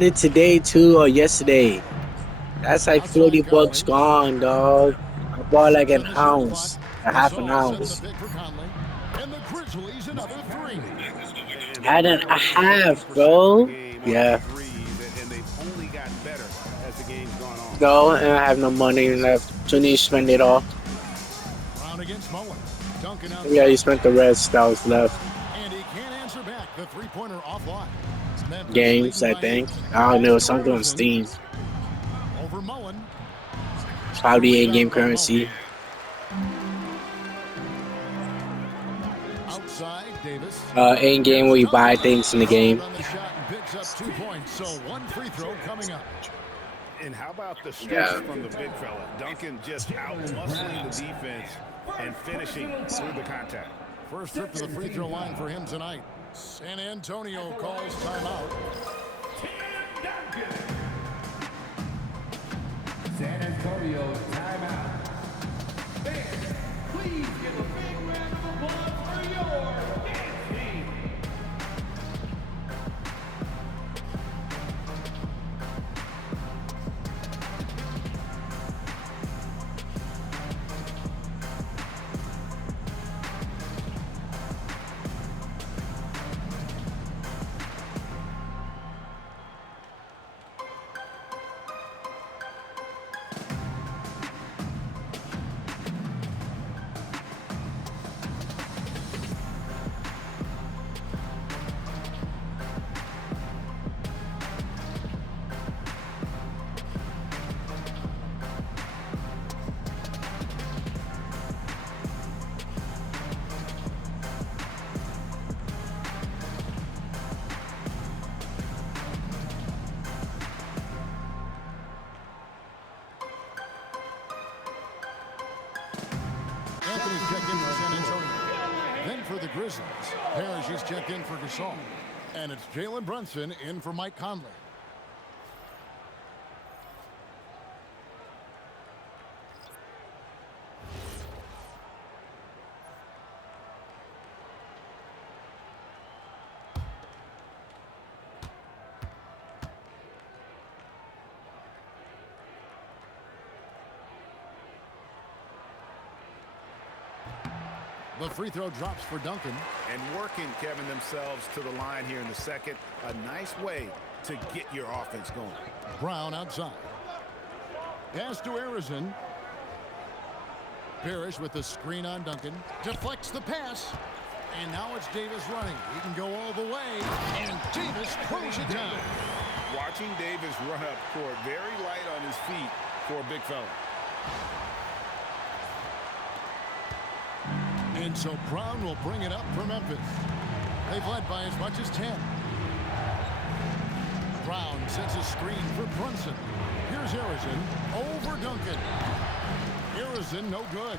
It today too or yesterday. That's like 40 Outside bucks Conley. gone, dog. I bought like 6 an on the shot clock. ounce, a half an Gasol setting the ounce. pick for Conley. And the Grizzlies another three. And they've Had been a over half, 50% from the bro. game on Yeah. threes, and they've only gotten better as the game's gone on. No, and I have no money left. So need to spend it all. Brown against Mullen. Duncan Maybe I outside. just spent the rest that was left. And he can't answer back. The three-pointer offline. Memphis Games, leading I by 8. think. I don't know. Pass to Something on Arizon. Steam. Over Mullen. The Cloudy in-game rebound by Mullen. currency. Outside, Davis. In-game where you buy things in the Called game. on the shot and picks up 2 points. So one free throw coming up. And how about the stretch Yeah. from the big fella? Duncan just out-muscling the defense and finishing through the contact. First trip to the free throw line for him tonight. San Antonio calls timeout. San Antonio timeout. Fans, please give a big round of applause for your dance team. Anthony's checked in for San Antonio. Then for the Grizzlies, Parrish is checked in for Gasol. And it's Jalen Brunson in for Mike Conley. The free throw drops for Duncan. And working, Kevin, themselves to the line here in the second. A nice way to get your offense going. Brown outside. Pass to Arizon. Parrish with the screen on Duncan. Deflects the pass. And now it's Davis running. He can go all the way. And Davis throws it down. Watching Davis run up court, very light on his feet for a big fella. And so Brown will bring it up for Memphis. They've led by as much as 10. Brown sets a screen for Brunson. Here's Arizon over Duncan. Arizon no good.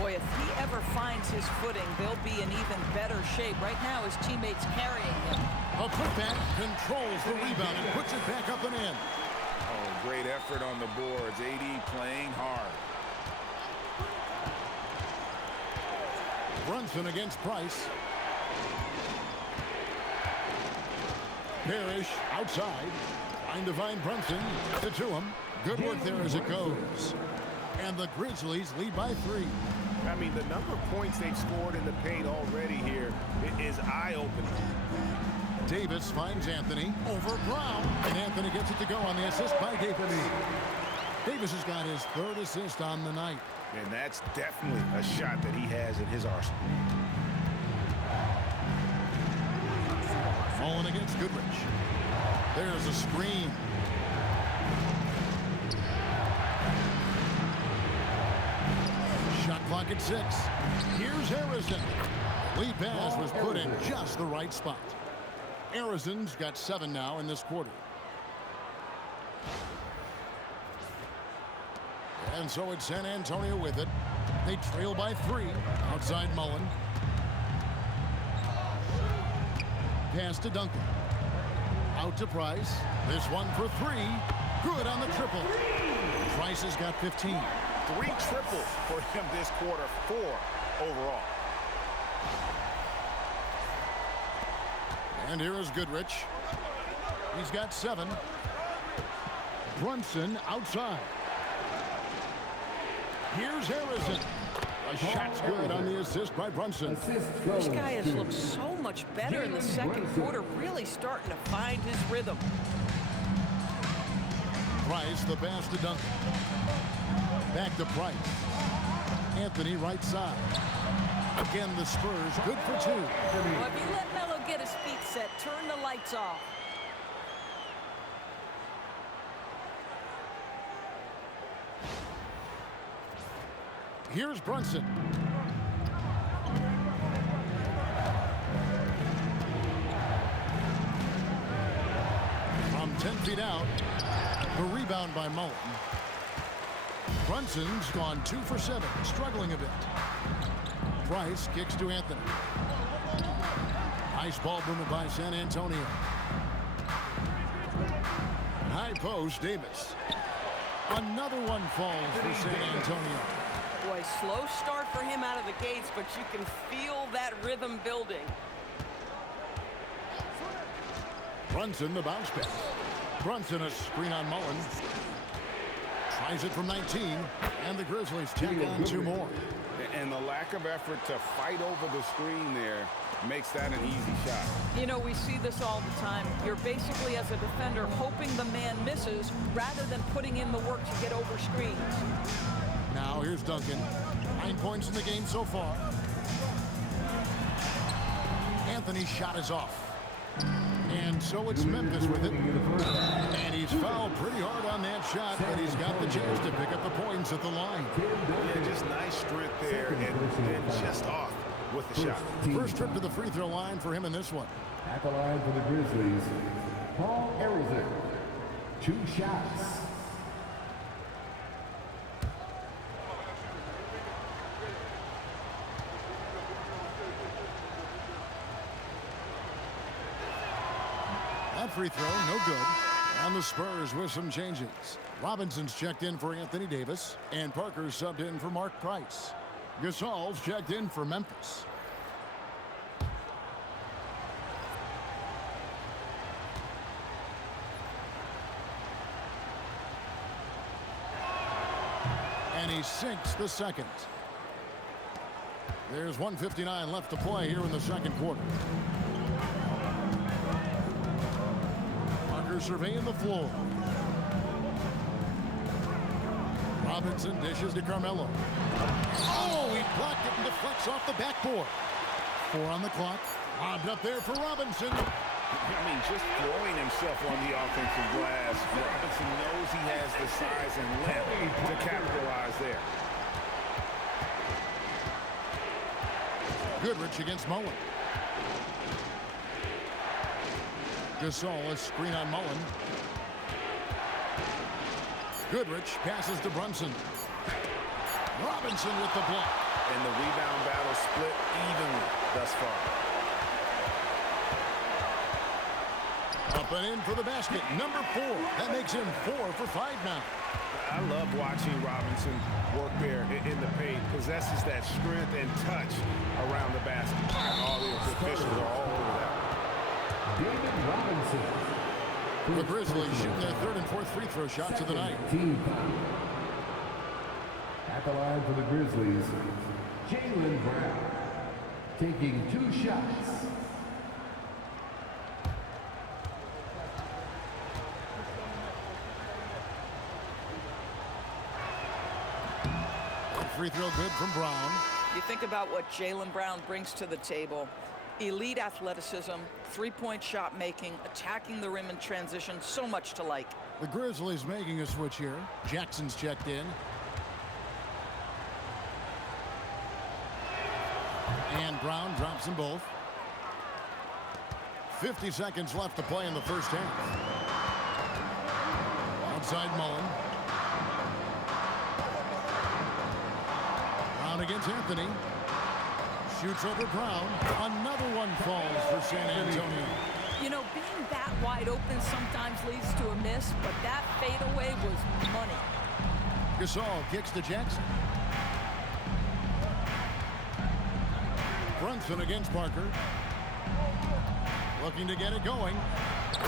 Boy, if he ever finds his footing, they'll be in even better shape. Right now, his teammates carrying him. A putback controls the rebound and puts it back up and in. Oh, great effort on the boards. AD playing hard. Brunson against Price. Parrish outside. Trying to find Brunson. To him. Good work there as it goes. And the Grizzlies lead by 3. I mean, the number of points they've scored in the paint already here is eye-opening. Davis finds Anthony over Brown. And Anthony gets it to go on the assist by Davis. Davis has got his 3rd assist on the night. And that's definitely a shot that he has in his arsenal. Mullen against Goodrich. There's a screen. Shot clock at 6. Here's Arizon. Lead pass was put in just the right spot. Arizon's got 7 now in this quarter. And so it's San Antonio with it. They trail by 3. Outside Mullen. Pass to Duncan. Out to Price. This one for 3. Good on the triple. Price has got 15. 3 triples for him this quarter, 4 overall. And here is Goodrich. He's got 7. Brunson outside. Here's Harrison. A shot's good on the assist by Brunson. This guy has looked so much better in the second quarter, really starting to find his rhythm. Price, the pass to Duncan. Back to Price. Anthony right side. Again, the Spurs good for two. Well, if you let Melo get his feet set, turn the lights off. Here's Brunson. From 10 feet out, the rebound by Mullen. Brunson's gone 2 for 7, struggling a bit. Price kicks to Anthony. Nice ball movement by San Antonio. High post, Davis. Another one falls for San Antonio. Boy, slow start for him out of the gates, but you can feel that rhythm building. Brunson, the bounce pass. Brunson, a screen on Mullen. Tries it from 19, and the Grizzlies tack on 2 more. And the lack of effort to fight over the screen there makes that an easy shot. You know, we see this all the time. You're basically, as a defender, hoping the man misses rather than putting in the work to get over screens. Now here's Duncan. 9 points in the game so far. Anthony's shot is off. And so it's Memphis with it. And he's fouled pretty hard on that shot, but he's got the chance to pick up the points at the line. Yeah, just nice strength there and just off with the shot. First trip to the free throw line for him in this one. At the line for the Grizzlies, Paul Arizek. 2 shots. That free throw, no good. And the Spurs with some changes. Robinson's checked in for Anthony Davis, and Parker's subbed in for Mark Price. Gasol's checked in for Memphis. And he sinks the second. There's 1:59 left to play here in the second quarter. Surveying the floor. Robinson dishes to Carmelo. Oh, he blocked it and deflects off the backboard. 4 on the clock. Lobbed up there for Robinson. I mean, just throwing himself on the offensive glass. Robinson knows he has the size and length to capitalize there. Goodrich against Mullen. Gasol, a screen on Mullen. Goodrich passes to Brunson. Robinson with the block. And the rebound battle split evenly thus far. Up and in for the basket. Number 4. That makes him 4 for 5 now. I love watching Robinson work there in the paint. Possesses that strength and touch around the basket. All the officials are all over that. David Robinson. The Grizzlies shooting their 3rd and 4th free throw shots of the night. Team foul. At the line for the Grizzlies, Jaylen Brown. Taking 2 shots. Free throw good from Brown. You think about what Jaylen Brown brings to the table. Elite athleticism, 3-point shot making, attacking the rim in transition, so much to like. The Grizzlies making a switch here. Jackson's checked in. And Brown drops them both. 50 seconds left to play in the first half. Outside Mullen. Brown against Anthony. Shoots over Brown. Another one falls for San Antonio. You know, being that wide open sometimes leads to a miss, but that fadeaway was money. Gasol kicks to Jackson. Brunson against Parker. Looking to get it going.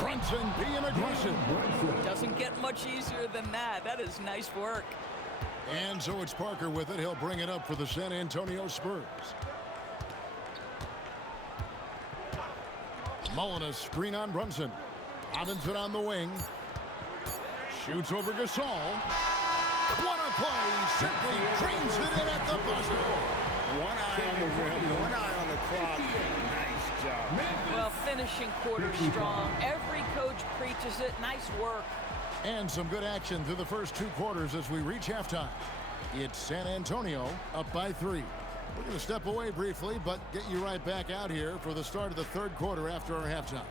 Brunson being aggressive. Doesn't get much much easier than that. That is nice work. And so it's Parker with it. He'll bring it up for the San Antonio Spurs. Mullen, a screen on Brunson. Robinson on the wing. Shoots over Gasol. What a play. Simply trains it in at the buzzer. One eye on the rim, one eye on the clock. Nice job. Well, finishing quarter strong. Every coach preaches it. Nice work. And some good action through the first 2 quarters as we reach halftime. It's San Antonio up by 3. We're going to step away briefly, but get you right back out here for the start of the 3rd quarter after our halftime.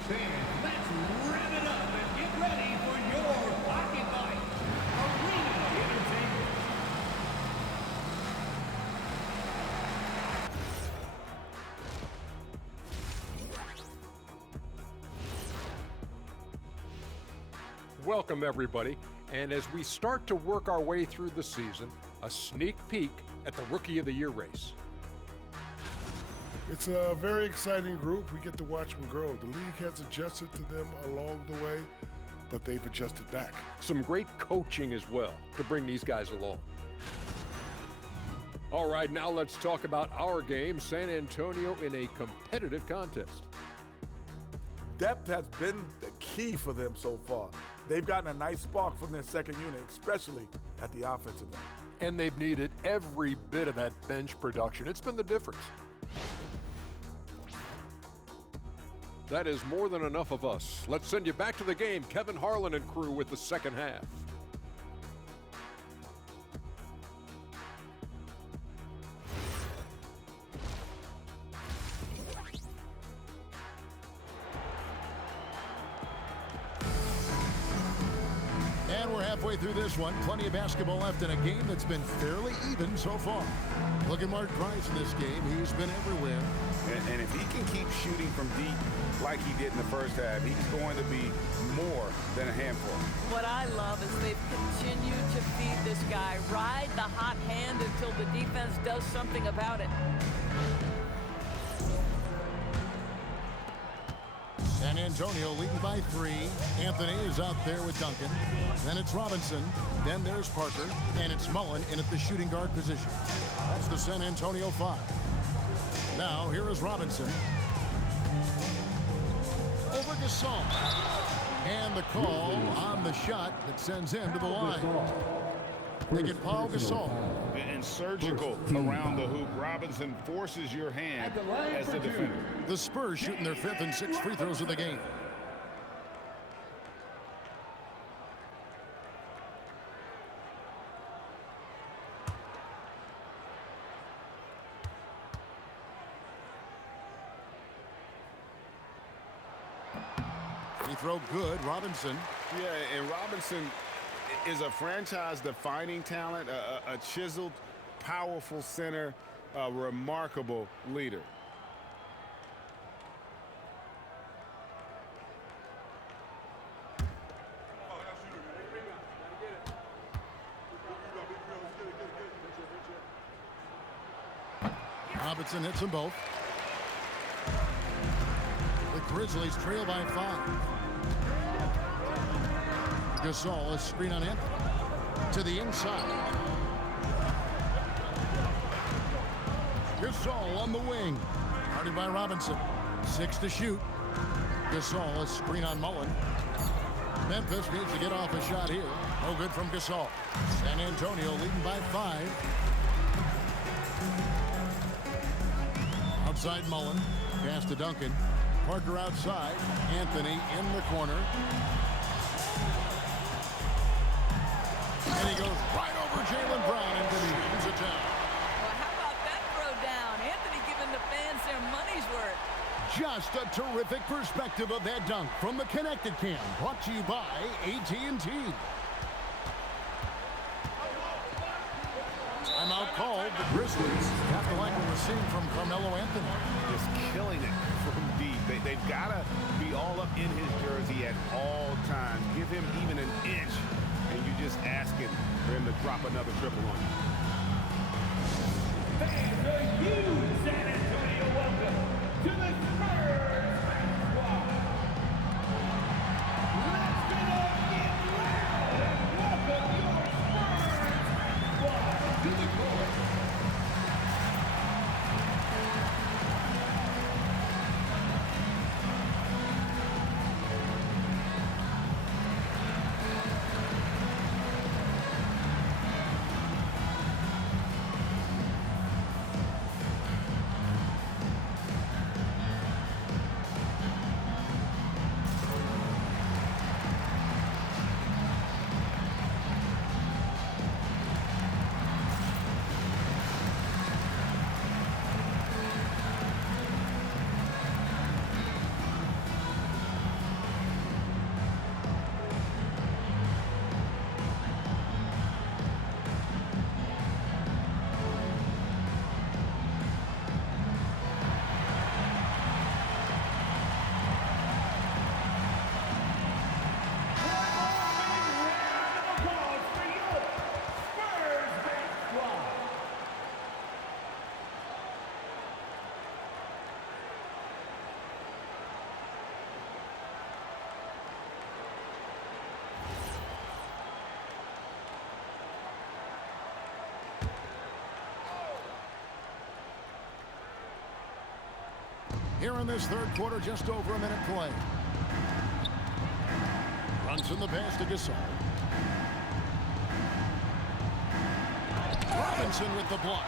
Fans, let's rev it up and get ready for your Pocket Light Arena Entertainment. Welcome, everybody. And as we start to work our way through the season, a sneak peek at the Rookie of the Year race. It's a very exciting group. We get to watch them grow. The league has adjusted to them along the way, but they've adjusted back. Some great coaching as well to bring these guys along. All right, now let's talk about our game, San Antonio in a competitive contest. Depth has been the key for them so far. They've gotten a nice spark from their second unit, especially at the offensive end. And they've needed every bit of that bench production. It's been the difference. That is more than enough of us. Let's send you back to the game. Kevin Harlan and crew with the second half. And we're halfway through this one. Plenty of basketball left in a game that's been fairly even so far. Look at Mark Price in this game. He's been everywhere. And if he can keep shooting from deep like he did in the first half, he's going to be more than a handful. What I love is they've continued to feed this guy. Ride the hot hand until the defense does something about it. San Antonio leading by 3. Anthony is out there with Duncan. Then it's Robinson. Then there's Parker. And it's Mullen in at the shooting guard position. That's the San Antonio 5. Now here is Robinson. Over Gasol. And the call on the shot that sends him to the line. They get Paul Gasol. And surgical around the hoop. Robinson forces your hand as the defender. The Spurs shooting their 5th and 6th free throws of the game. Free throw good, Robinson. Yeah, and Robinson is a franchise-defining talent, a chiseled, powerful center, a remarkable leader. Robinson hits them both. The Grizzlies trail by 5. Gasol, a screen on Anthony. To the inside. Gasol on the wing. Guarded by Robinson. 6 to shoot. Gasol, a screen on Mullen. Memphis needs to get off a shot here. No good from Gasol. San Antonio leading by 5. Outside Mullen. Pass to Duncan. Parker outside. Anthony in the corner. And he goes right over Jaylen Brown into the ends of town. Well, how about that throw down? Anthony giving the fans their money's worth. Just a terrific perspective of that dunk from the Connected Cam. Brought to you by AT&T. Timeout called. The Grizzlies have to like what we're seeing from Carmelo Anthony. Just killing it from deep. They've got to be all up in his jersey at all times. Give him even an inch, and you just asking for him to drop another triple on you. Fans, are you San Antonio? Welcome to the Spurs Squad. Let's get Here in this third quarter, just over a minute play. Brunson the pass to Gasol. Robinson with the block.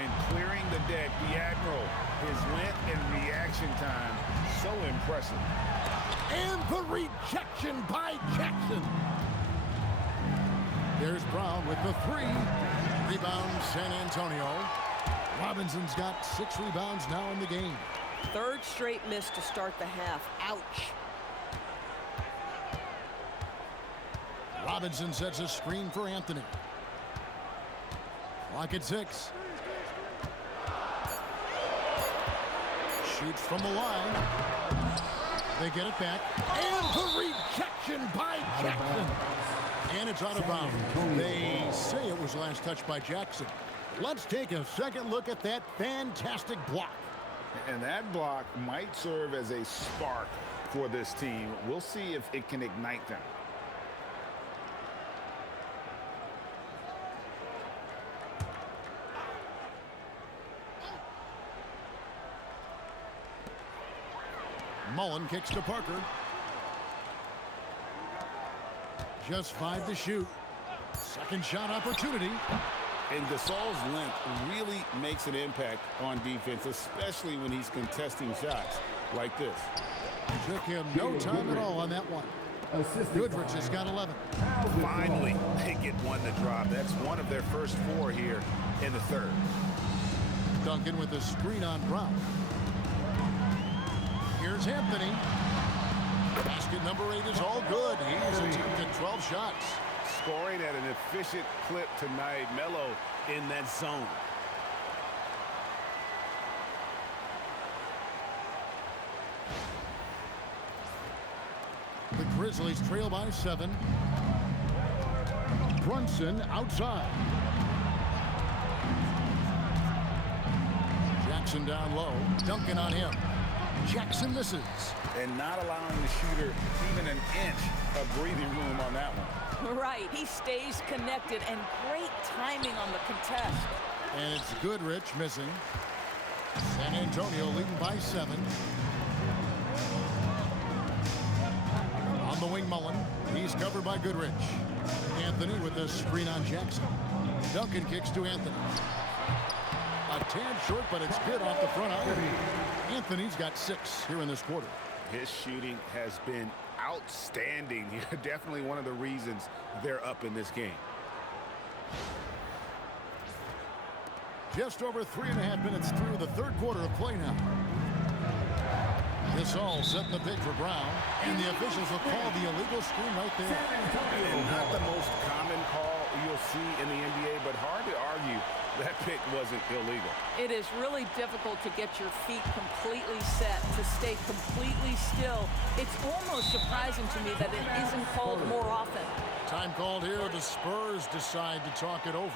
And clearing the deck, the Admiral. His length and reaction time, so impressive. And the rejection by Jackson. There's Brown with the three. Rebound, San Antonio. Robinson's got 6 rebounds now in the game. Third straight miss to start the half. Ouch. Robinson sets a screen for Anthony. Clock at 6. Shoots from the line. They get it back. And the rejection by Jackson. And it's out of bounds. They say it was last touched by Jackson. Let's take a second look at that fantastic block. And that block might serve as a spark for this team. We'll see if it can ignite them. Mullen kicks to Parker. Just 5 to shoot. Second shot opportunity. And Gasol's length really makes an impact on defense, especially when he's contesting shots like this. Took him no time at all on that one. Goodrich has got 11. Finally, they get one to drop. That's one of their first 4 here in the third. Duncan with a screen on Brown. Here's Anthony. Basket number 8 is all good. He's attempted 12 shots. Scoring at an efficient clip tonight. Melo in that zone. The Grizzlies trail by 7. Brunson outside. Jackson down low. Duncan on him. Jackson misses. And not allowing the shooter even an inch of breathing room on that one. Right. He stays connected, and great timing on the contest. And it's Goodrich missing. San Antonio leading by 7. On the wing, Mullen. He's covered by Goodrich. Anthony with the screen on Jackson. Duncan kicks to Anthony. A tad short, but it's good off the front iron. Anthony's got 6 here in this quarter. His shooting has been outstanding. Definitely one of the reasons they're up in this game. Just over 3.5 minutes through the third quarter of play now. Gasol setting the pick for Brown, and the officials will call the illegal screen right there. And not the most common call you'll see in the NBA, but hard to argue that pick wasn't illegal. It is really difficult to get your feet completely set, to stay completely still. It's almost surprising to me that it isn't called more often. Time called here. The Spurs decide to talk it over.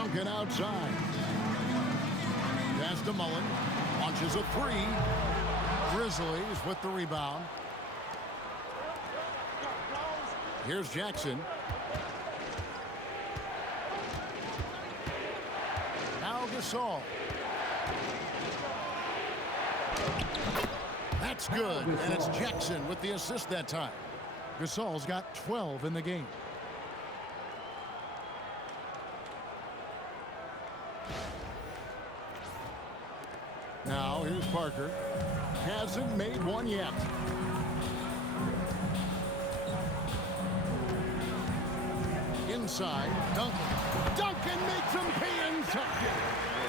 Duncan outside. Pass to Mullen. Launches a three. Grizzlies with the rebound. Here's Jackson. Now Gasol. That's good, and it's Jackson with the assist that time. Gasol's got 12 in the game. Now here's Parker. Hasn't made one yet. Inside, Duncan. Duncan makes him pay inside.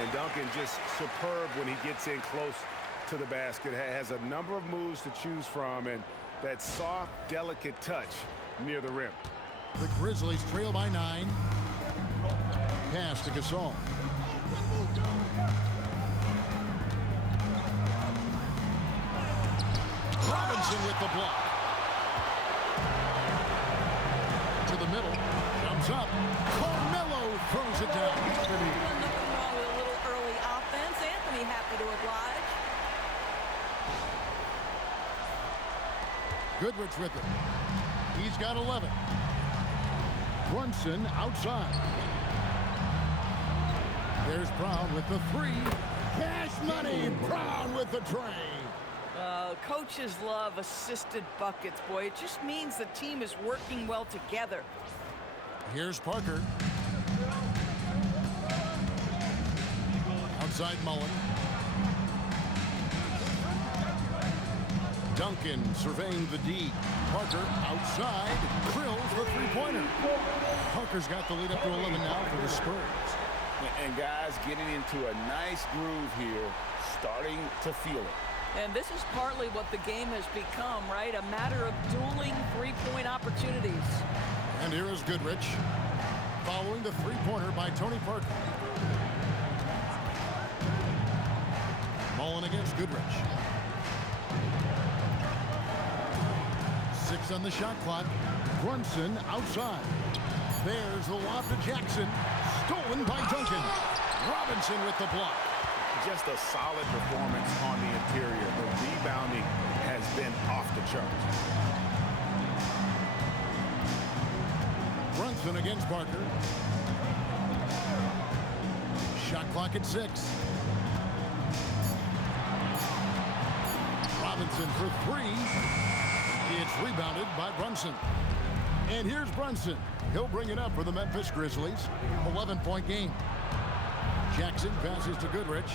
And Duncan just superb when he gets in close to the basket. Has a number of moves to choose from, and that soft, delicate touch near the rim. The Grizzlies trail by 9. Pass to Gasol. Robinson with the block. To the middle. Jumps up. Carmelo throws it down. Nothing wrong with a little early offense. Anthony happy to oblige. Goodrich with it. He's got 11. Brunson outside. There's Brown with the 3. Cash money. Brown with the tray. Coaches love assisted buckets, boy. It just means the team is working well together. Here's Parker. Outside Mullen. Duncan surveying the D. Parker outside. Drills the three-pointer. Parker's got the lead up to 11 now for the Spurs. And guys getting into a nice groove here, starting to feel it. And this is partly what the game has become, right? A matter of dueling three-point opportunities. And here is Goodrich, following the three-pointer by Tony Parker. Mullen against Goodrich. 6 on the shot clock. Brunson outside. There's the lob to Jackson. Stolen by Duncan. Robinson with the block. Just a solid performance on the interior. The rebounding has been off the charts. Brunson against Parker. Shot clock at 6. Robinson for 3. It's rebounded by Brunson. And here's Brunson. He'll bring it up for the Memphis Grizzlies. 11-point game. Jackson passes to Goodrich.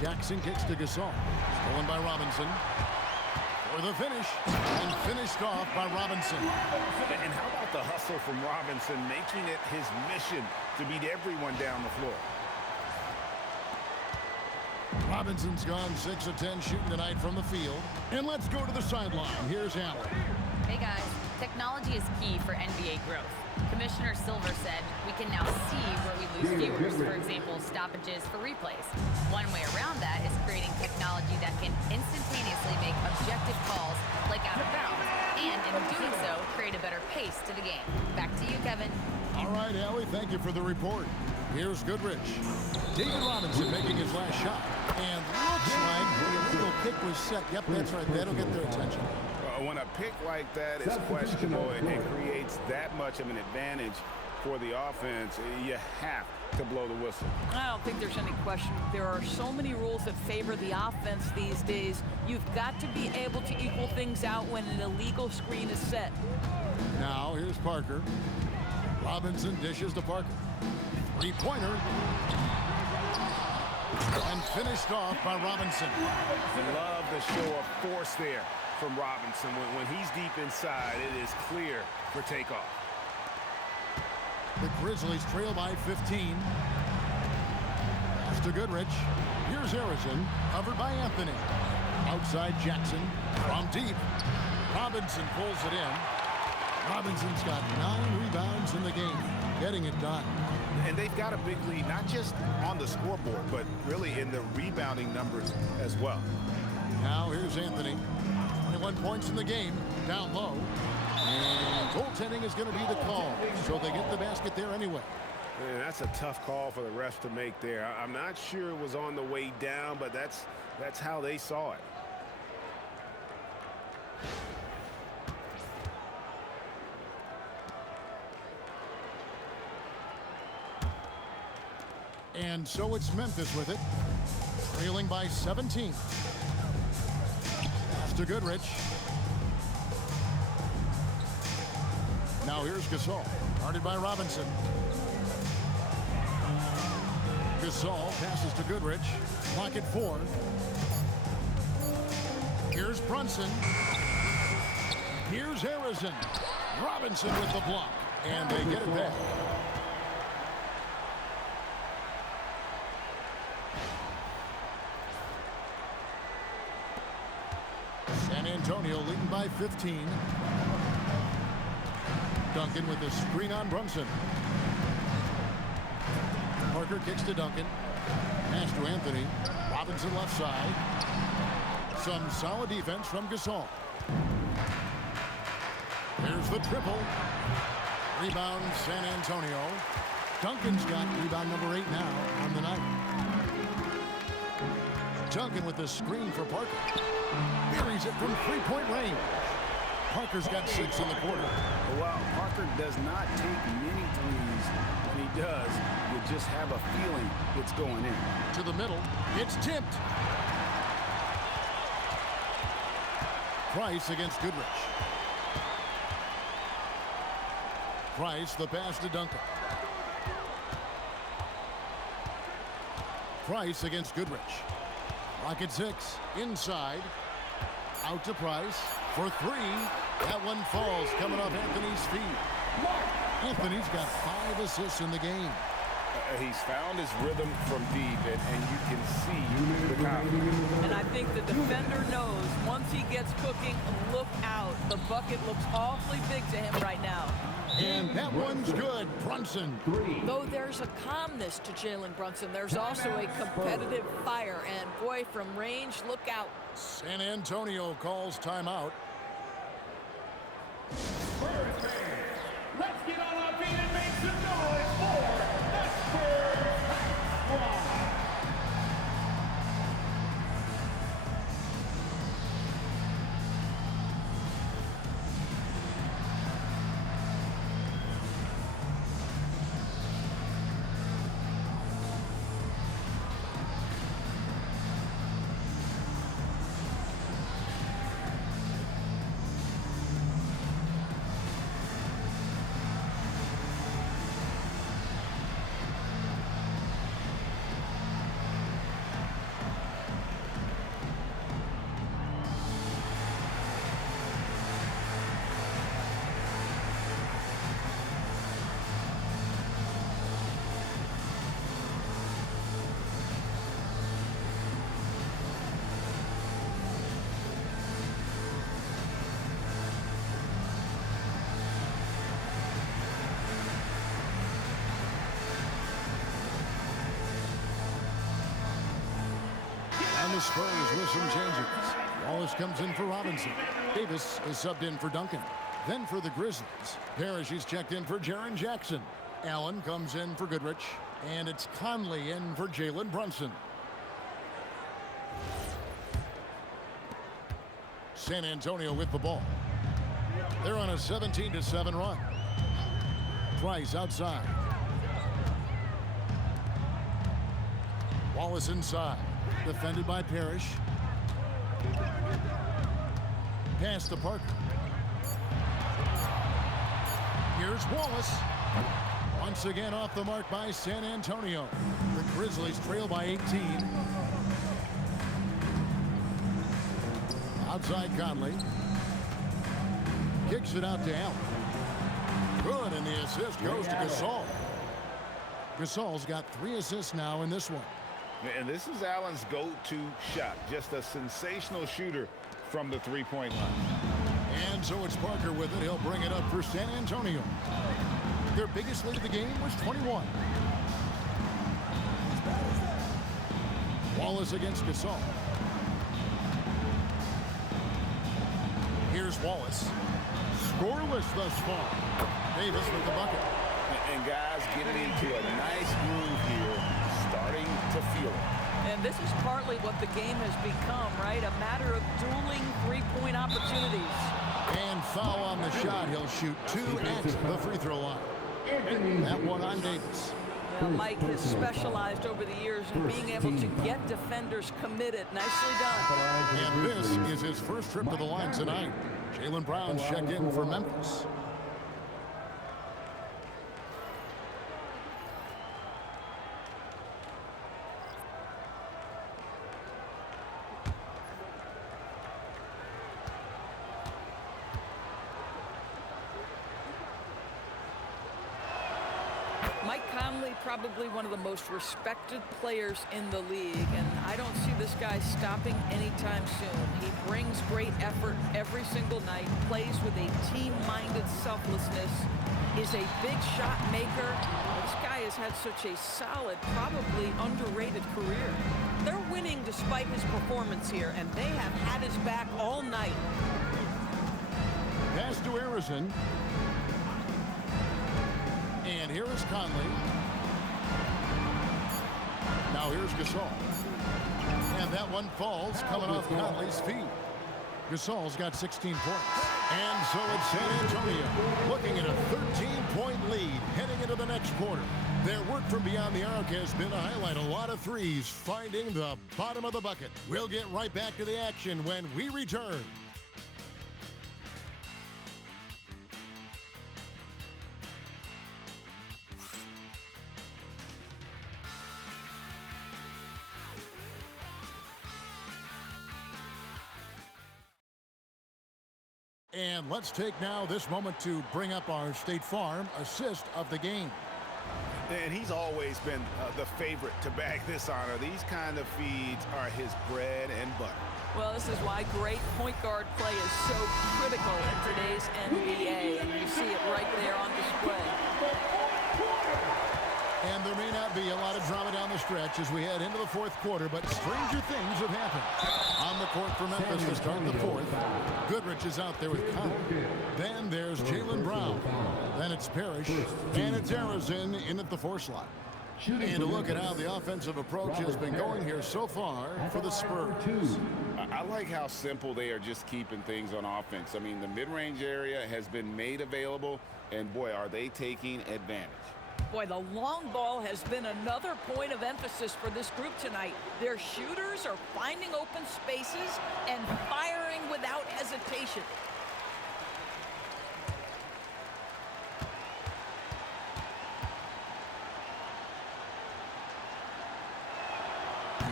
Jackson kicks to Gasol. Stolen by Robinson. For the finish. And finished off by Robinson. And how about the hustle from Robinson, making it his mission to beat everyone down the floor. Robinson's gone 6 of 10 shooting tonight from the field. And let's go to the sideline. Here's Allen. Hey guys, technology is key for NBA growth. Commissioner Silver said we can now see where we lose viewers, for example, stoppages for replays. One way around that is creating technology that can instantaneously make objective calls like out of bounds, and in doing so, create a better pace to the game. Back to you, Kevin. All right, Allie, thank you for the report. Here's Goodrich. David Robinson making his last shot. And looks like the illegal kick was set. Yep, that's right. That'll get their attention. When a pick like that is questionable and it creates that much of an advantage for the offense, you have to blow the whistle. I don't think there's any question. There are so many rules that favor the offense these days. You've got to be able to equal things out when an illegal screen is set. Now here's Parker. Robinson dishes to Parker. Three-pointer. And finished off by Robinson. Love the show of force there from Robinson. When he's deep inside, it is clear for takeoff. The Grizzlies trail by 15. Pass to Goodrich. Here's Harrison, covered by Anthony. Outside Jackson, from deep. Robinson pulls it in. Robinson's got 9 rebounds in the game, getting it done. And they've got a big lead, not just on the scoreboard, but really in the rebounding numbers as well. Now here's Anthony. 21 points in the game, down low. And goaltending is going to be the call, so they get the basket there anyway. Man, that's a tough call for the refs to make there. I'm not sure it was on the way down, but that's how they saw it. And so it's Memphis with it, trailing by 17. Pass to Goodrich. Now here's Gasol, guarded by Robinson. Gasol passes to Goodrich. Clock at 4. Here's Brunson. Here's Harrison. Robinson with the block. And they get it back. San Antonio leading by 15. Duncan with the screen on Brunson. Parker kicks to Duncan. Pass to Anthony. Robinson left side. Some solid defense from Gasol. There's the triple. Rebound San Antonio. Duncan's got rebound number 8 now on the night. Duncan with the screen for Parker. Buries it from three-point range. Parker's got 6 in the quarter. While Parker does not take many threes, when he does, you just have a feeling it's going in. To the middle. It's tipped. Price against Goodrich. Price, the pass to Duncan. Price against Goodrich. Rocket 6. Inside. Out to Price for 3. That one falls, coming off Anthony's feet. Anthony's got 5 assists in the game. He's found his rhythm from deep, and you can see the confidence. And I think the defender knows once he gets cooking, look out. The bucket looks awfully big to him right now. And that one's good. Brunson. Though there's a calmness to Jalen Brunson, there's also a competitive fire. And boy, from range, look out. San Antonio calls timeout. Spurs fans, let's get on our feet and make some noise for the Spurs Squad. And the Spurs with some changes. Wallace comes in for Robinson. Davis is subbed in for Duncan. Then for the Grizzlies, Parrish is checked in for Jaren Jackson. Allen comes in for Goodrich. And it's Conley in for Jalen Brunson. San Antonio with the ball. They're on a 17-7 run. Price outside. Wallace inside. Defended by Parrish. Pass to Parker. Here's Wallace. Once again off the mark by San Antonio. The Grizzlies trail by 18. Outside Conley. Kicks it out to Allen. Good, and the assist goes to Gasol. Gasol's got 3 assists now in this one. And this is Allen's go-to shot. Just a sensational shooter from the three-point line. And so it's Parker with it. He'll bring it up for San Antonio. Their biggest lead of the game was 21. Wallace against Gasol. Here's Wallace. Scoreless thus far. Davis with the bucket. And guys getting into a nice groove here, starting to feel it. And this is partly what the game has become, right? A matter of dueling three-point opportunities. And foul on the shot. He'll shoot 2 at the free throw line. That one on Davis. Well, Mike has specialized over the years in being able to get defenders committed. Nicely done. And this is his first trip to the line tonight. Jaylen Brown's checked in for Memphis. Mike Conley, probably one of the most respected players in the league, and I don't see this guy stopping anytime soon. He brings great effort every single night, plays with a team-minded selflessness, is a big shot maker. This guy has had such a solid, probably underrated career. They're winning despite his performance here, and they have had his back all night. Pass to Harrison. And here is Conley. Now here's Gasol. And that one falls coming off Conley's feet. Gasol's got 16 points. And so it's San Antonio looking at a 13-point lead heading into the next quarter. Their work from beyond the arc has been a highlight. A lot of threes finding the bottom of the bucket. We'll get right back to the action when we return. And let's take now this moment to bring up our State Farm assist of the game. And he's always been the favorite to bag this honor. These kind of feeds are his bread and butter. Well, this is why great point guard play is so critical in today's NBA, and you see it right there on display. And there may not be a lot of drama down the stretch as we head into the fourth quarter, but stranger things have happened. On the court for Memphis to start the fourth. Goodrich is out there with Conley. Then there's Jaylen Brown. Then it's Parrish. And it's Harrison in at the 4 slot. And a look at how the offensive approach has been going here so far for the Spurs. I like how simple they are just keeping things on offense. I mean, the mid-range area has been made available, and boy, are they taking advantage. Boy, the long ball has been another point of emphasis for this group tonight. Their shooters are finding open spaces and firing without hesitation.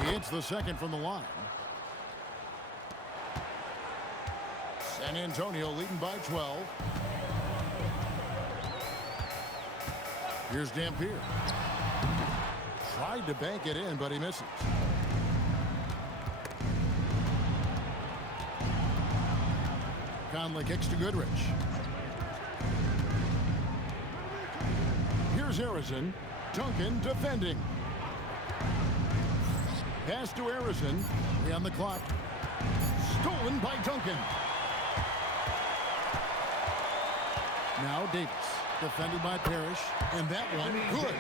He hits the second from the line. San Antonio leading by 12. Here's Dampier. Tried to bank it in, but he misses. Conley kicks to Goodrich. Here's Harrison. Duncan defending. Pass to Harrison. 3 on the clock. Stolen by Duncan. Now Davis. Defended by Parrish, and that one good.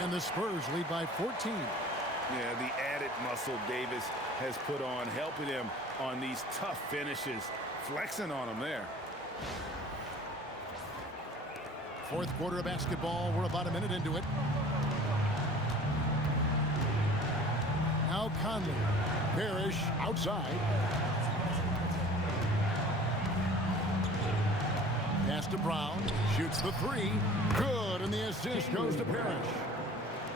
And the Spurs lead by 14. Yeah, the added muscle Davis has put on, helping him on these tough finishes, flexing on him there. Fourth quarter of basketball. We're about a minute into it. Now Conley. Parrish outside. Pass to Brown. Shoots the 3. Good, and the assist goes to Parrish.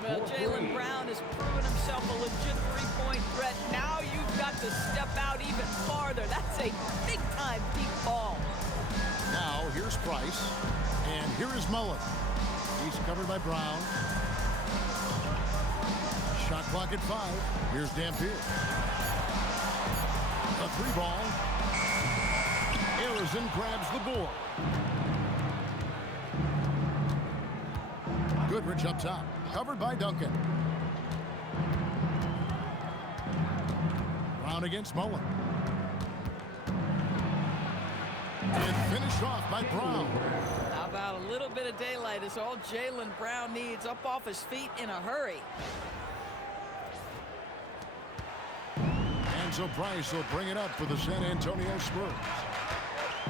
Well, Jaylen Brown has proven himself a legit three-point threat. Now you've got to step out even farther. That's a big-time deep ball. Now here's Price, and here is Mullen. He's covered by Brown. Shot clock at 5. Here's Dampier. A 3 ball. Harrison grabs the board. Goodrich up top. Covered by Duncan. Brown against Mullen. And finished off by Brown. How about a little bit of daylight is all Jaylen Brown needs, up off his feet in a hurry. Enzo Price will bring it up for the San Antonio Spurs.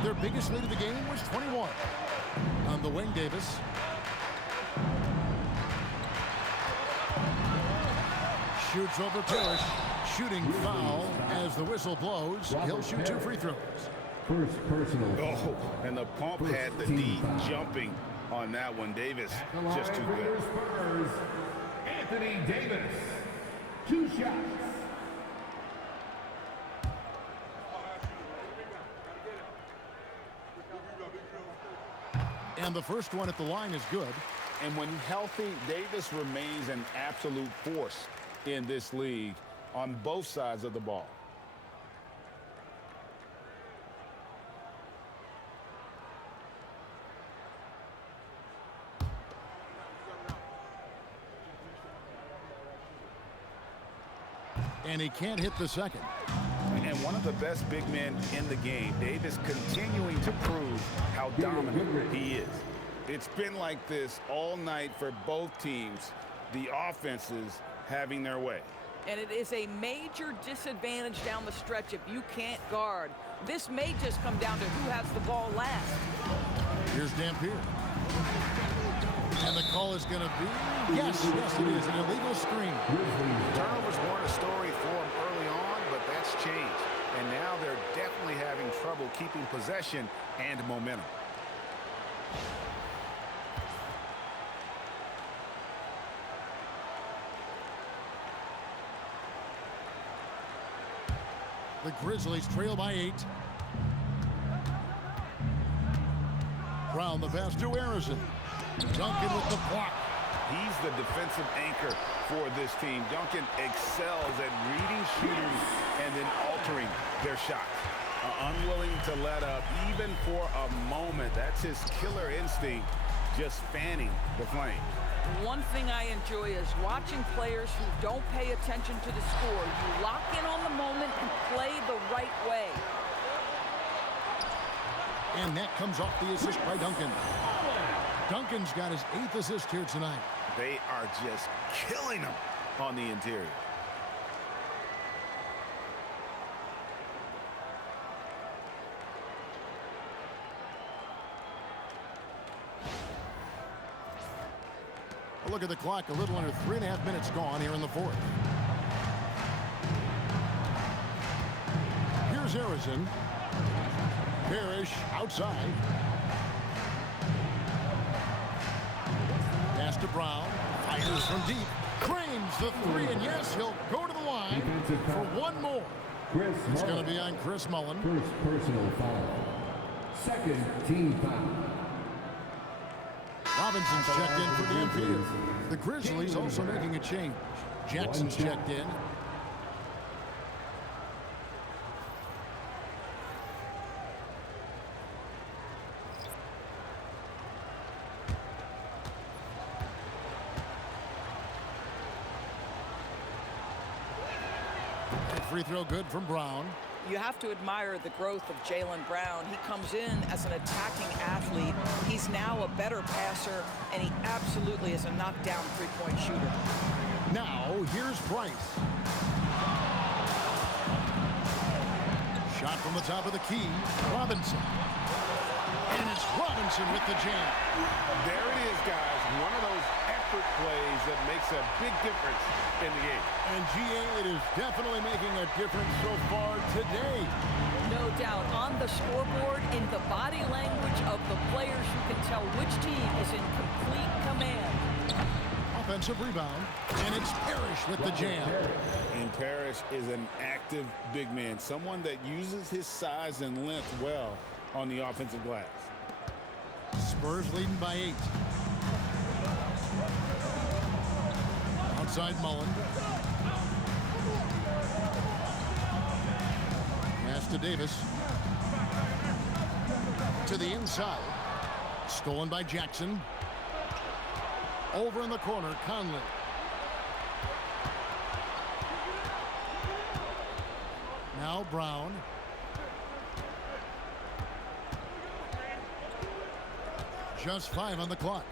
Their biggest lead of the game was 21. On the wing, Davis. Shoots over Parrish. Shooting foul as the whistle blows. He'll shoot 2 free throws. First personal. Oh, and the pump had the D jumping on that one. Davis just too good. Spurs, Anthony Davis. 2 shots. And the first one at the line is good. And when healthy, Davis remains an absolute force in this league on both sides of the ball. And he can't hit the second. And one of the best big men in the game, Davis continuing to prove how dominant he is. It's been like this all night for both teams, the offenses having their way. And it is a major disadvantage down the stretch if you can't guard. This may just come down to who has the ball last. Here's Dampier. And the call is going to be, yes, it is, an illegal screen. Turnovers weren't a story for them early on, but that's changed. And now they're definitely having trouble keeping possession and momentum. The Grizzlies trail by 8. Brown the pass to Harrison. Duncan with the block. He's the defensive anchor for this team. Duncan excels at reading shooters and then altering their shots. Unwilling to let up even for a moment. That's his killer instinct, just fanning the flame. One thing I enjoy is watching players who don't pay attention to the score. You lock in on the moment and play the right way. And that comes off the assist by Duncan. Duncan's got his 8th assist here tonight. They are just killing him on the interior. Look at the clock, a little under 3.5 minutes gone here in the 4th. Here's Harrison. Parrish outside. Pass to Brown. Fires from deep. Cranes the 3, and yes, he'll go to the line for one more. It's going to be on Chris Mullin. First personal foul. Second team foul. Robinson's checked in for Dampier. The Grizzlies also making a change. Jackson's checked in. Free throw good from Brown. You have to admire the growth of Jaylen Brown. He comes in as an attacking athlete. He's now a better passer, and he absolutely is a knockdown three-point shooter. Now, here's Price. Shot from the top of the key. Robinson. And it's Robinson with the jam. There it is, guys. One of those effort plays that makes a big difference in the game. And GA, it is definitely making a difference so far today. No doubt. On the scoreboard, in the body language of the players, you can tell which team is in complete command. Offensive rebound, and it's Parrish with the jam. And Parrish is an active big man, someone that uses his size and length well on the offensive glass. Spurs leading by 8. Outside Mullin. Pass to Davis. To the inside. Stolen by Jackson. Over in the corner, Conley. Now Brown. Just 5 on the clock.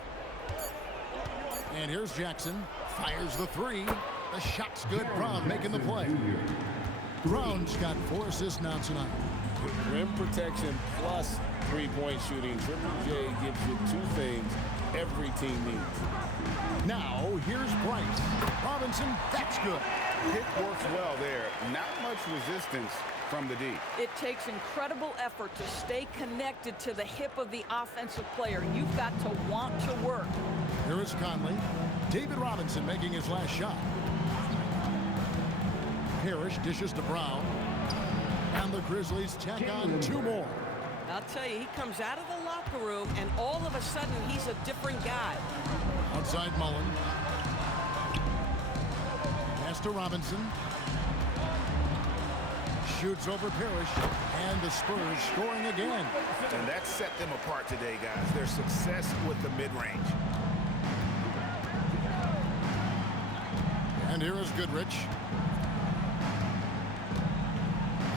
And here's Jackson. Fires the 3. The shot's good. Brown making the play. Brown's got 4 assists now tonight. Rim protection plus three-point shooting. Triple J gives you 2 things every team needs. Now, here's Price. Robinson, that's good. Pick works well there. Not much resistance from the D. It takes incredible effort to stay connected to the hip of the offensive player. You've got to want to work. Here is Conley. David Robinson making his last shot. Parrish dishes to Brown. And the Grizzlies tack on 2 more. I'll tell you, he comes out of the locker room, and all of a sudden, he's a different guy. Outside Mullen. Pass to Robinson. Shoots over Parrish. And the Spurs scoring again. And that set them apart today, guys. Their success with the mid-range. And here is Goodrich.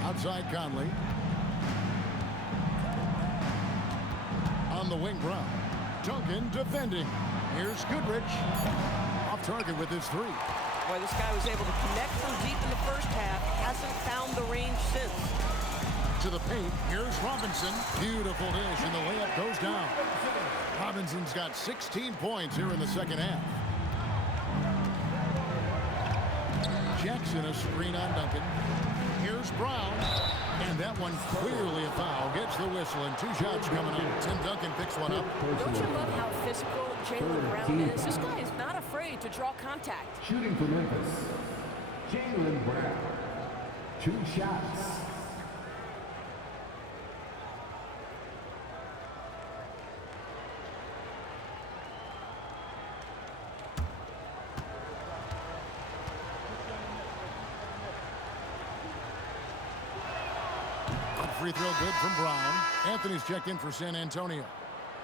Outside Conley. On the wing, Brown. Duncan defending. Here's Goodrich. Off target with his 3. Boy, this guy was able to connect from deep in the first half. Hasn't found the range since. To the paint. Here's Robinson. Beautiful dish, and the layup goes down. Robinson's got 16 points here in the second half. Jackson a screen on Duncan. Here's Brown. And that one clearly a foul. Gets the whistle, and 2 shots coming up. Tim Duncan picks one up. Don't you love how physical Jaylen Brown is? This guy is not afraid to draw contact. Shooting for Memphis, Jaylen Brown. 2 shots. Free throw good from Brown. Anthony's checked in for San Antonio.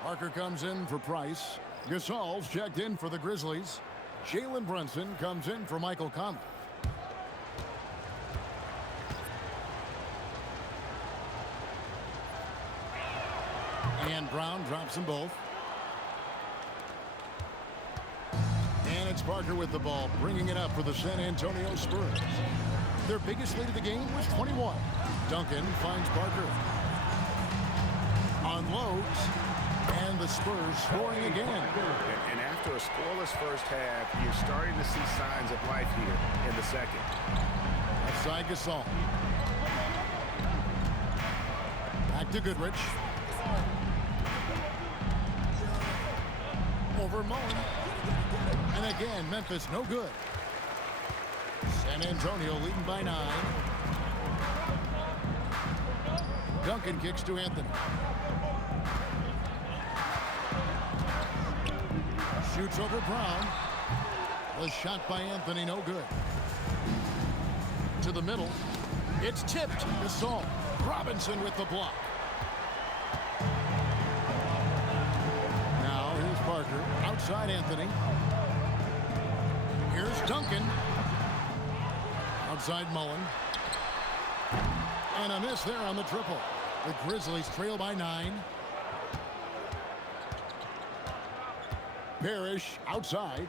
Parker comes in for Price. Gasol's checked in for the Grizzlies. Jalen Brunson comes in for Michael Conley. And Brown drops them both. And it's Parker with the ball, bringing it up for the San Antonio Spurs. Their biggest lead of the game was 21. Duncan finds Parker. Unloads. And the Spurs scoring again. And after a scoreless first half, you're starting to see signs of life here in the second. Outside Gasol. Back to Goodrich. Over Mullen. And again, Memphis no good. San Antonio leading by 9. Duncan kicks to Anthony. Shoots over Brown. The shot by Anthony, no good. To the middle. It's tipped. Gasol. Robinson with the block. Now here's Parker. Outside Anthony. Here's Duncan. Outside Mullen. And a miss there on the triple. The Grizzlies trail by 9. Parrish outside.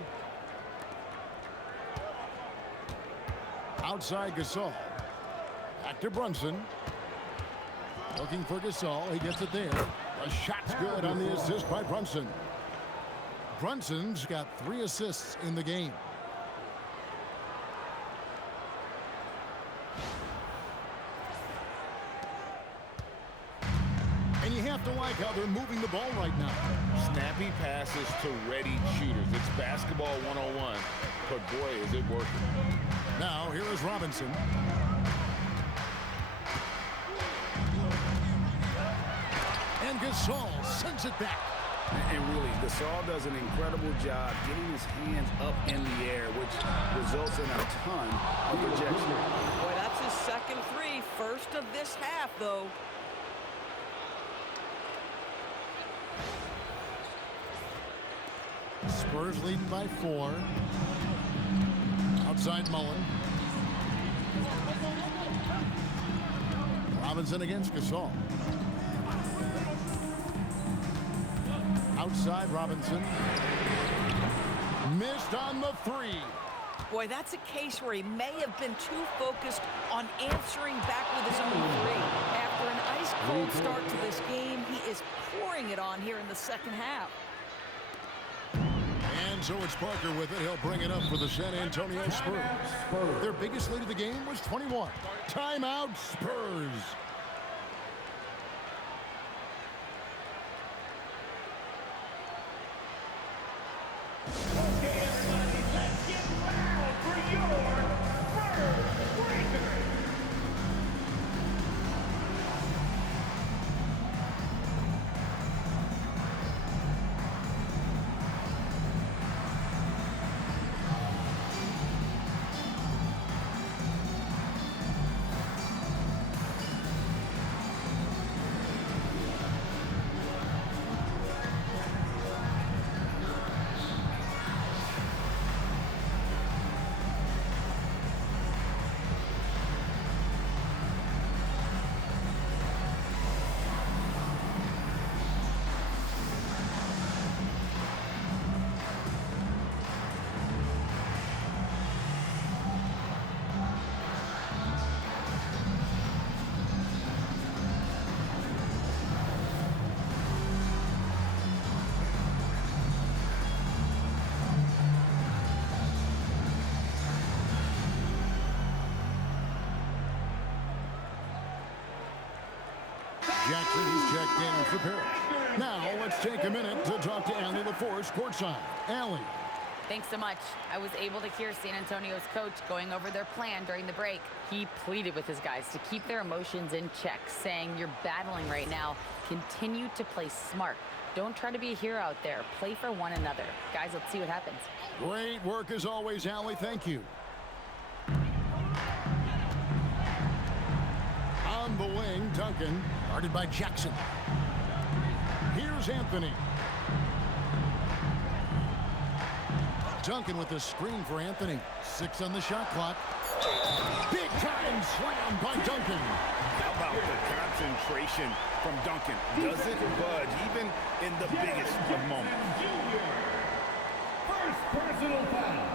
Outside Gasol. Back to Brunson. Looking for Gasol. He gets it there. The shot's good on the assist by Brunson. Brunson's got 3 assists in the game. And you have to like how they're moving the ball right now. Snappy passes to ready shooters. It's basketball 101, but boy, is it working. Now, here is Robinson. And Gasol sends it back. And really, Gasol does an incredible job getting his hands up in the air, which results in a ton of rejection. Boy, that's his second 3. First of this half, though. Spurs leading by 4. Outside Mullen. Robinson against Gasol. Outside Robinson. Missed on the three. Boy, that's a case where he may have been too focused on answering back with his own three. After an ice-cold start to this game, he is pouring it on here in the second half. And so it's Parker with it. He'll bring it up for the San Antonio Spurs. Their biggest lead of the game was 21. Timeout, Spurs. Okay, everybody, let's get loud for your Spurs Breakers. Jackson is checked in for Parrish. Now let's take a minute to talk to Allie LaForce courtside. Allie. Thanks so much. I was able to hear San Antonio's coach going over their plan during the break. He pleaded with his guys to keep their emotions in check, saying, "You're battling right now. Continue to play smart. Don't try to be a hero out there. Play for one another." Guys, let's see what happens. Great work as always, Allie. Thank you. On the wing, Duncan, guarded by Jackson. Here's Anthony. Duncan with the screen for Anthony. 6 on the shot clock. Big time slam by Duncan. How about the concentration from Duncan? Doesn't budge, even in the biggest of moments. First personal foul.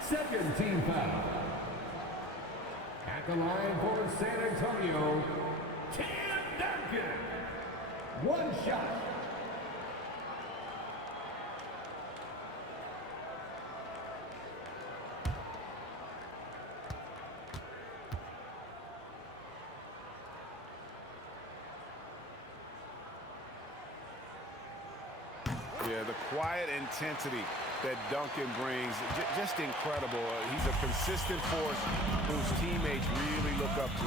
Second team foul. At the line for San Antonio, Tim Duncan. One shot. Yeah, the quiet intensity that Duncan brings, just incredible. He's a consistent force whose teammates really look up to.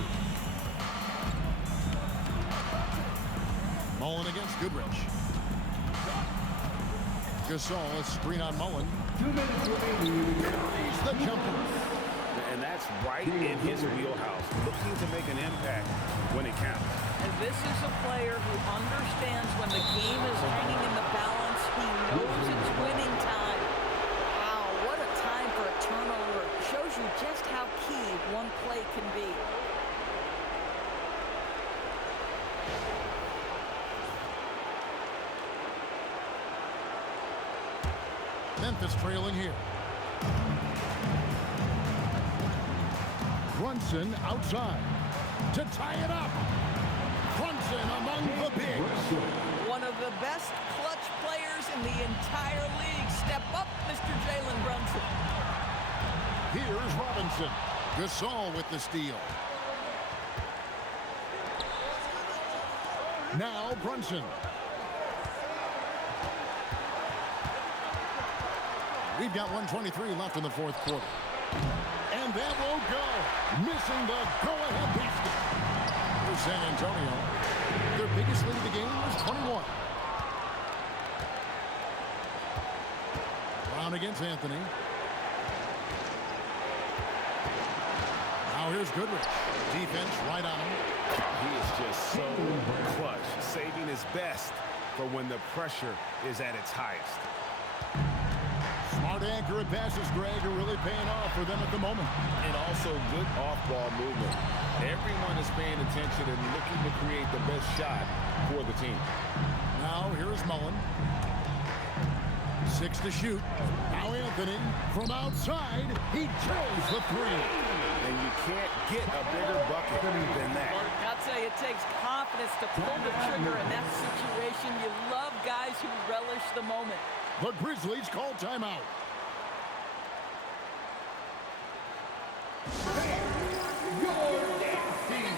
Mullen against Goodrich. Gasol, a screen on Mullen. 2 minutes remaining. He's the jumper. And that's right in his wheelhouse, looking to make an impact when it counts. And this is a player who understands when the game is hanging in the balance. He knows it's winning time. Wow, what a time for a turnover. Shows you just how key one play can be. Memphis trailing here. Brunson outside to tie it up. Brunson among the bigs. One of the best clutch players in the entire league. Step up, Mr. Jalen Brunson. Here's Robinson. Gasol with the steal. Now Brunson. We've got 1:23 left in the fourth quarter. And that won't go. Missing the go-ahead basket. For San Antonio, their biggest lead of the game was 21. Brown against Anthony. Now here's Goodrich. Defense right on him. He is just so clutch, saving his best for when the pressure is at its highest. Smart accurate passes, Greg, are really paying off for them at the moment. And also good off-ball movement. Everyone is paying attention and looking to create the best shot for the team. Now here's Mullen. 6 to shoot. Now Anthony from outside. He drills the 3. And you can't get a bigger bucket than that. I'll tell you, it takes confidence to pull the trigger in that situation. You love guys who relish the moment. The Grizzlies call timeout. Your dance team.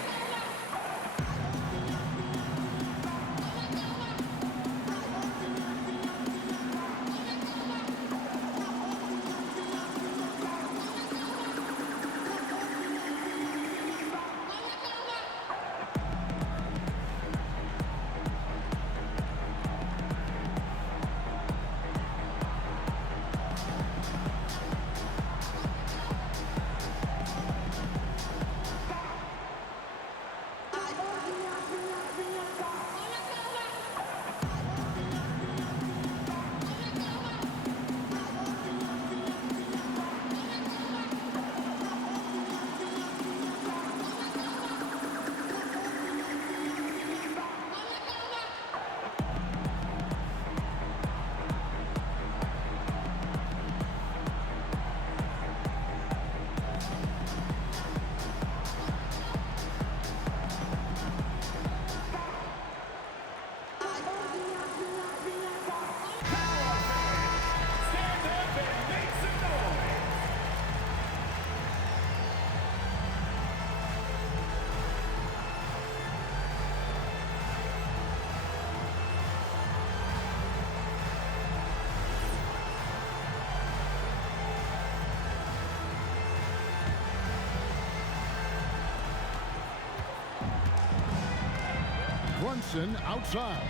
Brunson outside.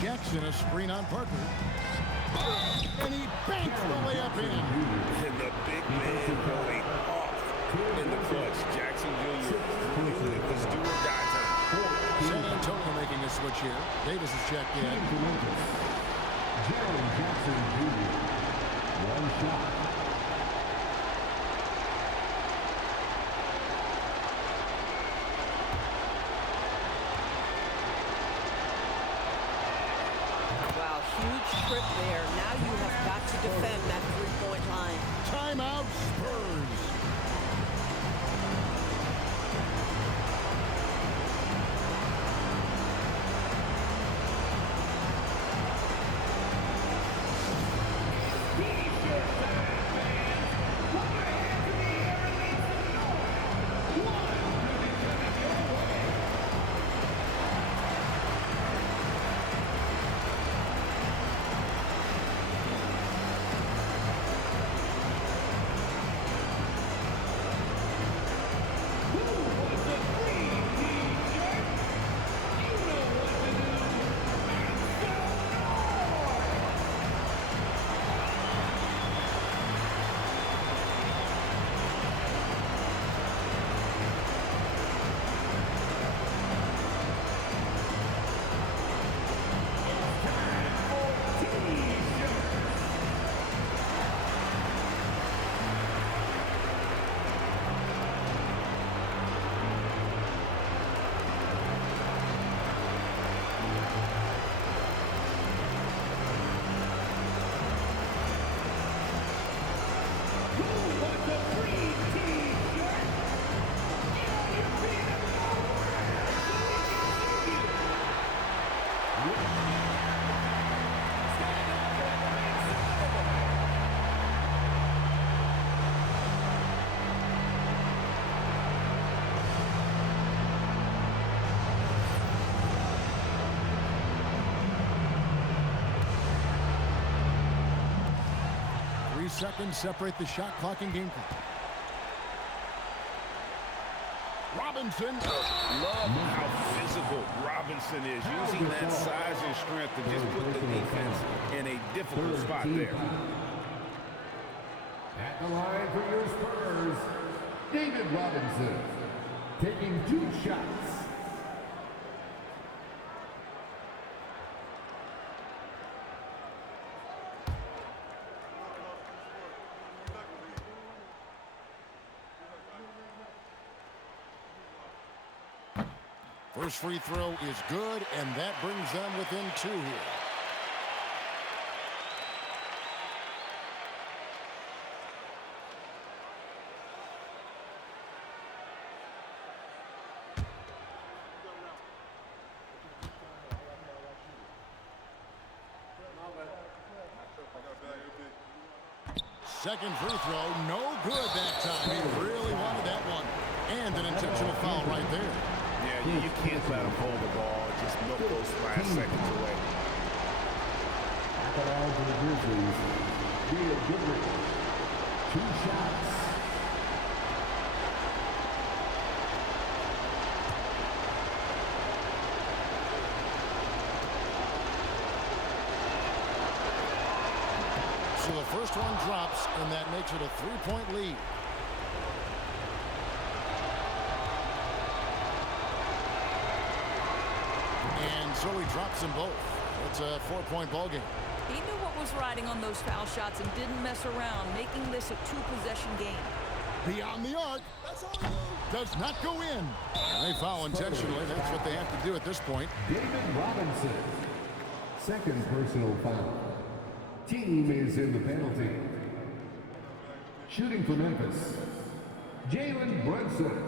Jackson a screen on Parker. And he banks the layup in. And the big man going off in the clutch. Jackson Jr. really was do or die time. San Antonio making a switch here. Davis is checked in. Jaren Jackson Jr. One shot. Wow, huge trip there. Now you have got to defend that three-point line. Timeout Spurs. Seconds separate the shot clock and game clock. Robinson. Love how physical Robinson is, using that size and strength to just put the defense in a difficult spot there. At the line for your Spurs, David Robinson, taking 2 shots. First free throw is good, and that brings them within 2 here. second free throw, no good that time. He really wanted that one. And an intentional foul right there. Yeah, you can't let him hold the ball and just milk those last seconds away. Foul for the Grizzlies. Caleb Goodrich. 2 shots. So the first one drops, and that makes it a 3-point lead. And so he drops them both. It's a 4-point ball game. He knew what was riding on those foul shots and didn't mess around, making this a 2-possession game. Beyond the arc. Does not go in. And they foul intentionally. That's what they have to do at this point. David Robinson. Second personal foul. Team is in the penalty. Shooting for Memphis. Jalen Brunson.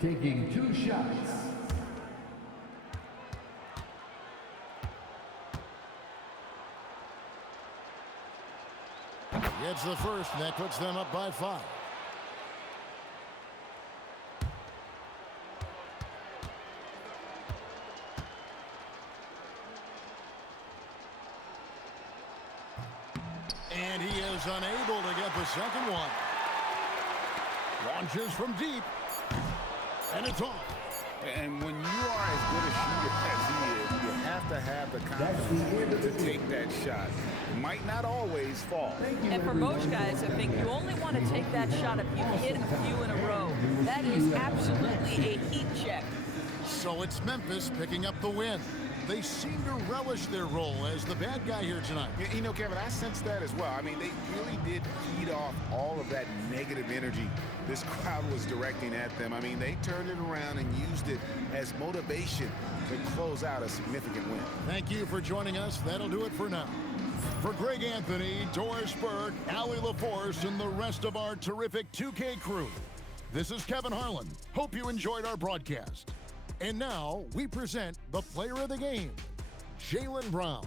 Taking 2 shots. Gets the first, and that puts them up by 5. And he is unable to get the second one. Launches from deep. And it's off. And when you are as good a shooter as he is, you have to have the confidence to take that shot. It might not always fall. And for most guys, I think you only want to take that shot if you hit a few in a row. That is absolutely a heat check. So it's Memphis picking up the win. They seem to relish their role as the bad guy here tonight. You know, Kevin, I sense that as well. I mean, they really did feed off all of that negative energy this crowd was directing at them. I mean, they turned it around and used it as motivation to close out a significant win. Thank you for joining us. That'll do it for now. For Greg Anthony, Doris Burke, Allie LaForce, and the rest of our terrific 2K crew, this is Kevin Harlan. Hope you enjoyed our broadcast. And now we present the player of the game, Jaylen Brown.